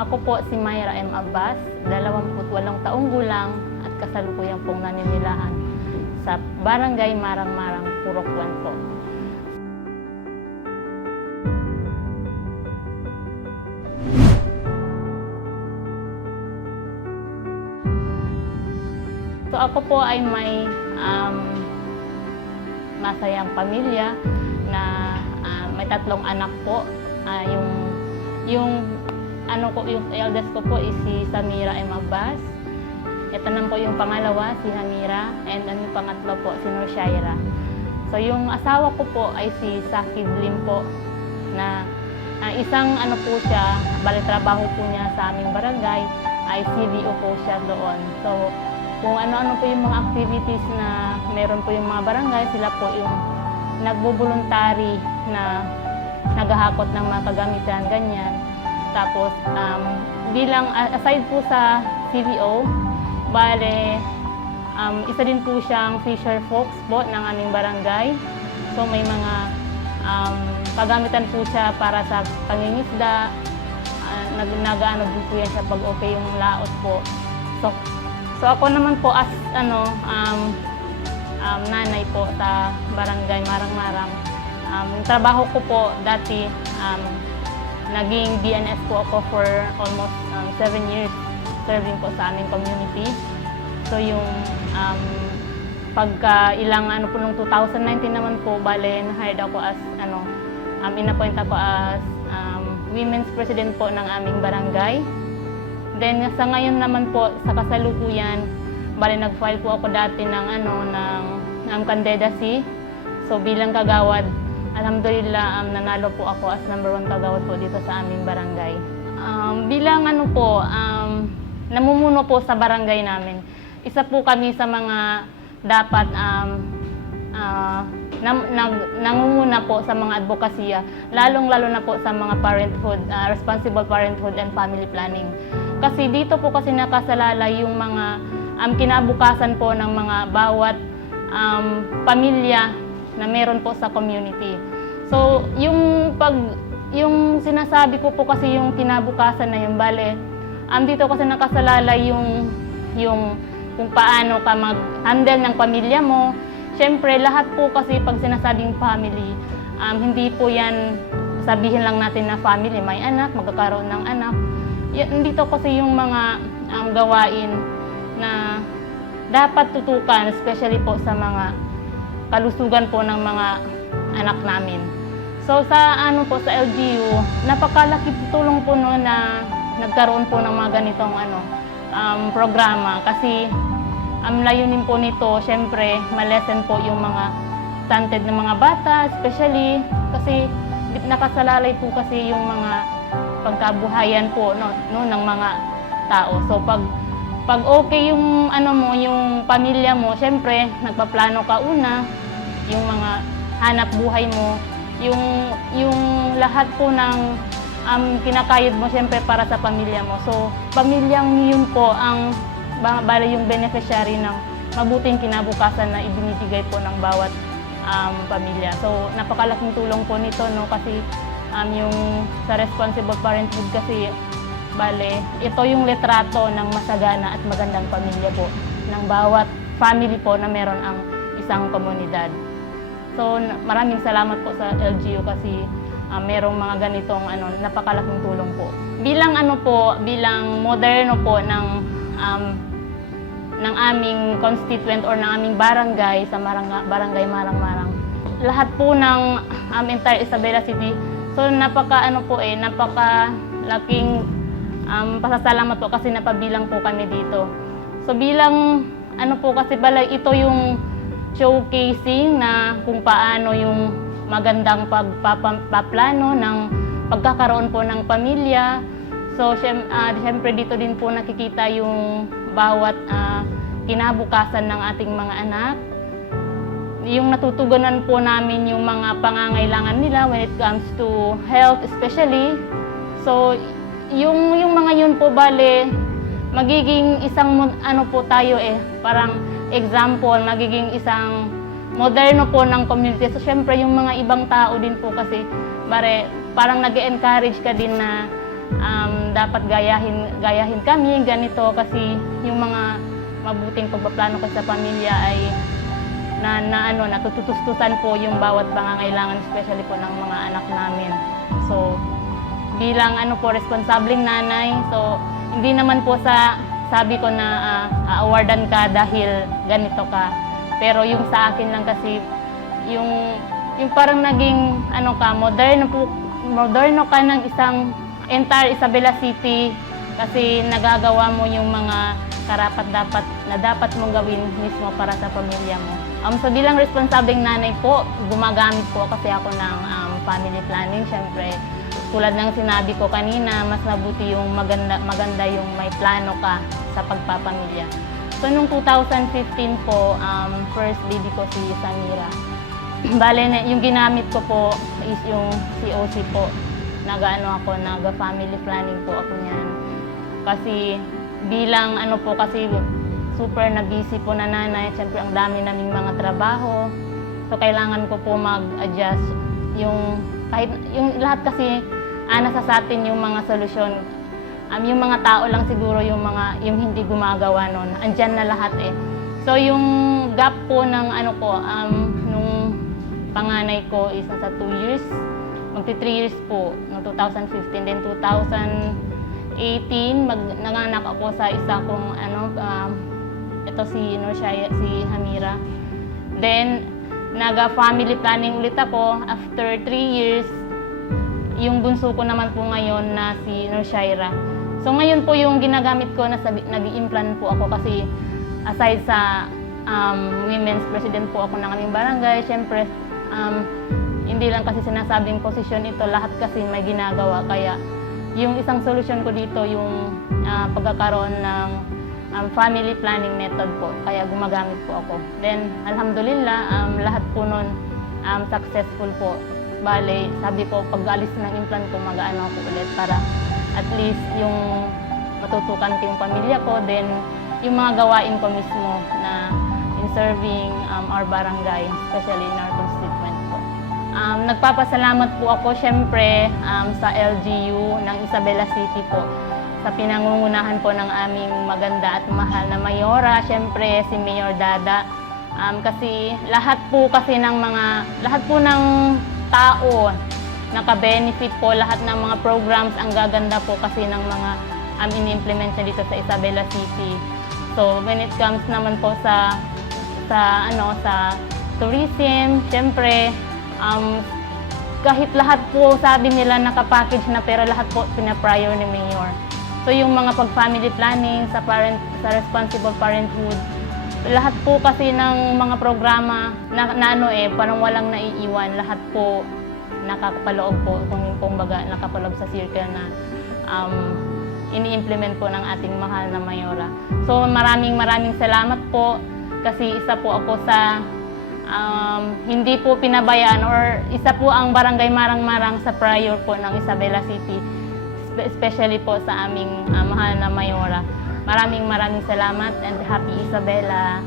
Ako po si Myra M. Abbas, 28 taong gulang at kasalukuyang pong naninilahan sa Barangay Marang-Marang, Purok 1 po. So ako po ay may masayang pamilya na may 3 anak po. Yung eldest ko po is si Samira M. Abbas. Ito naman po yung pangalawa, si Hamira, and yung pangatlo po, si Nurshaira. So yung asawa ko po ay si Sakib Lim po, na isang po siya, trabaho po niya sa aming barangay, ay CDO po siya doon. So kung ano-ano po yung mga activities na meron po yung mga barangay, sila po yung nagbubuluntary na naghahakot ng mga kagamitan, ganyan. Tapos, bilang aside po sa CDO, isa din po siyang fisher folks po ng aming barangay. So may mga kagamitan po siya para sa pangingisda, nag-ano din po yan siya pag okay yung laot po. So ako naman po as nanay po sa Barangay Marang-Marang. Yung trabaho ko po dati, naging DNS po ako for almost 7 years serving po sa aming community. So yung pagka ilang po nung 2019 naman po, na-hired ako as inappoint ako as women's president po ng aming barangay. Then sa ngayon naman po sa kasalukuyan, nag-file po ako dati ng ng candidacy. So bilang kagawad, alhamdulillah, nanalo po ako as number 1 kagawad po dito sa aming barangay. Bilang namumuno po sa barangay namin, isa po kami sa mga dapat nangunguna po sa mga advokasya, lalong-lalo na po sa mga parenthood, responsible parenthood and family planning. Kasi dito po kasi nakasalalay yung mga kinabukasan po ng mga bawat pamilya na meron po sa community. So, yung sinasabi ko po kasi yung kinabukasan na yun, dito kasi nakasalalay yung kung paano ka mag-handle ng pamilya mo. Siyempre, lahat po kasi pag sinasabing family, hindi po yan sabihin lang natin na family, may anak, magkakaroon ng anak. Dito kasi yung mga gawain na dapat tutukan, especially po sa mga kalusugan po ng mga anak namin. So sa sa LGU, napakalaki tulong po no na nagkaroon po ng mga ganitong programa kasi layunin po nito, syempre, malesen po yung mga stunted na mga bata, especially kasi nakasalalay po kasi yung mga pagkabuhayan po ng mga tao. So pag okay yung yung pamilya mo, syempre nagpaplano ka una, yung mga hanap buhay mo, yung lahat po ng kinakayod mo syempre para sa pamilya mo. So pamilyang yun po ang yung beneficiary ng mabuting kinabukasan na ibinibigay po ng bawat pamilya. So napakalaking tulong po nito kasi yung sa responsible parenthood kasi ito yung litrato ng masagana at magandang pamilya po ng bawat family po na meron ang isang komunidad. So maraming salamat po sa LGU kasi merong mga ganitong napakalaking tulong po. Bilang bilang moderno po ng aming constituent or ng aming barangay sa Barangay Marang-Marang. Lahat po ng entire Isabela City. So napakalaking pasasalamat po kasi napabilang po kami dito. So bilang kasi ito yung showcasing na kung paano yung magandang pagpaplano ng pagkakaroon po ng pamilya. So syempre dito din po nakikita yung bawat kinabukasan ng ating mga anak. Yung natutugunan po namin yung mga pangangailangan nila when it comes to health especially. So yung mga yun po magiging isang po tayo parang example, magiging isang moderno po ng community. So syempre yung mga ibang tao din po kasi parang nag-encourage ka din na dapat gayahin kami, ganito, kasi yung mga mabuting pagpaplano ko sa pamilya ay natutustusan po yung bawat pangangailangan, especially po ng mga anak namin. So, bilang responsableng nanay, so hindi naman po sabi ko na awardan ka dahil ganito ka. Pero yung sa akin lang kasi, yung parang naging moderno ka ng isang entire Isabela City, kasi nagagawa mo yung mga karapat-dapat na dapat mong gawin mismo para sa pamilya mo. So bilang responsableng nanay po, gumagamit po kasi ako ng family planning. Siyempre, tulad ng sinabi ko kanina, mas mabuti yung maganda yung may plano ka sa pagpapamilya. So nung 2015 po, first baby ko si Samira. Bale, yung ginamit ko po is yung COC po. Nag-family planning po ako niyan. Kasi bilang kasi super na busy po na nanay, siyempre ang dami naming mga trabaho. So kailangan ko po mag-adjust yung lahat, kasi nasa sa atin yung mga solusyon. Yung mga tao lang siguro yung hindi gumagawa noon. Andyan na lahat eh. So yung gap po ng nung panganay ko is nasa 2 years. Magti 3 years po, no 2015. Then 2018, nanganak ako sa isa kong ito si Hamira. Then naga-family planning ulit ako after 3 years. Yung bunso ko naman po ngayon na si Norshaira. So ngayon po yung ginagamit ko, nag-i-implant po ako kasi aside sa women's president po ako ng aming barangay, syempre hindi lang kasi sinasabing posisyon ito, lahat kasi may ginagawa. Kaya yung isang solusyon ko dito, yung pagkakaroon ng family planning method po. Kaya gumagamit po ako. Then, alhamdulillah, lahat po nun successful po. Bale, sabi ko, pag alis ng implant ko, mag-ano ako ulit para at least yung matutukan ko yung pamilya ko. Then, yung mga gawain ko mismo na in serving our barangay, especially in our constituent po. Nagpapasalamat po ako syempre sa LGU ng Isabela City po sa pinangungunahan po ng aming maganda at mahal na mayora, syempre si Mayor Dada. Kasi lahat po ng tao naka-benefit po, lahat ng mga programs ang gaganda po kasi ng mga ini-implement niya dito sa Isabela City. So when it comes naman po sa tourism, syempre kahit lahat po sabi nila nakapackage na, pero lahat po pina-prior ni Mayor. So yung mga pag-family planning sa responsible parenthood, lahat po kasi ng mga programa parang walang naiiwan, lahat po nakakapaloob po, kumbaga nakapaloob sa circle na ini-implement po ng ating mahal na Mayora. So maraming salamat po, kasi isa po ako sa hindi po pinabayaan, or isa po ang barangay Marang-Marang sa prior po ng Isabela City, especially po sa aming mahal na Mayora. Maraming salamat and happy Isabela!